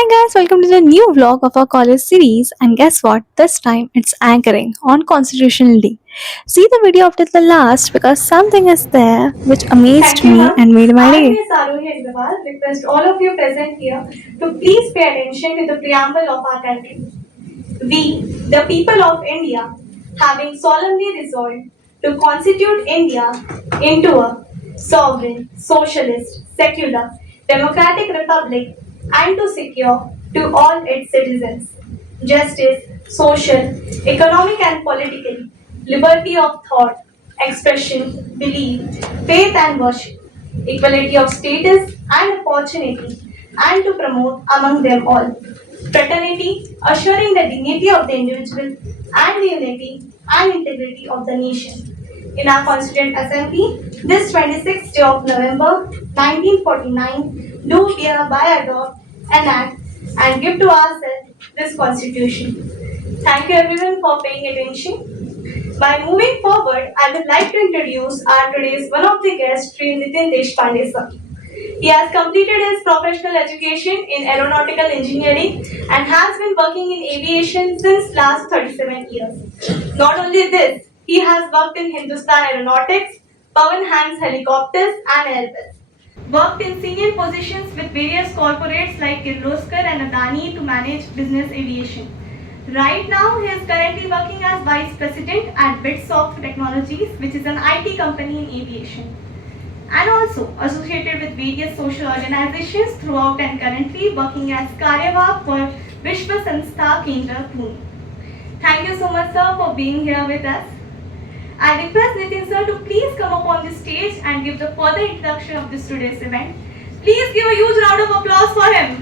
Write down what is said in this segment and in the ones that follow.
Hi guys, welcome to the new vlog of our college series. And guess what? This time it's anchoring on Constitutional Day. See the video up to the last because something is there which amazed Thank you, me ma'am. and made my I, day. Ms. Arohi Agrawal, request all of you present here to please pay attention to the preamble of our country. We, the people of India, having solemnly resolved to constitute India into a sovereign, socialist, secular, democratic republic and to secure to all its citizens justice, social, economic and political, liberty of thought, expression, belief, faith and worship, equality of status and opportunity, and to promote among them all fraternity, assuring the dignity of the individual and the unity and integrity of the nation. In our Constituent Assembly, this 26th day of November 1949, do hereby adopt, enact, and give to ourselves this Constitution. Thank you everyone for paying attention. By moving forward, I would like to introduce our today's one of the guests, Sri Nitin Deshpande sir. He has completed his professional education in aeronautical engineering and has been working in aviation since last 37 years. Not only this, he has worked in Hindustan Aeronautics, Pawan Hands Helicopters and Airbus. Worked in senior positions with various corporates like Kirloskar and Adani to manage business aviation. Right now, he is currently working as Vice President at Bitsoft Technologies, which is an IT company in aviation, and also associated with various social organizations throughout and currently working as Karyavah for Vishwa Sanstha Kendra Pune. Thank you so much, sir, for being here with us. I request Nitin sir to please come up on the stage and give the further introduction of this today's event. Please give a huge round of applause for him.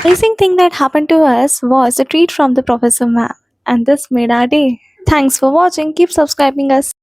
Amazing thing that happened to us was a treat from the professor ma'am, and this made our day. Thanks for watching. Keep subscribing us.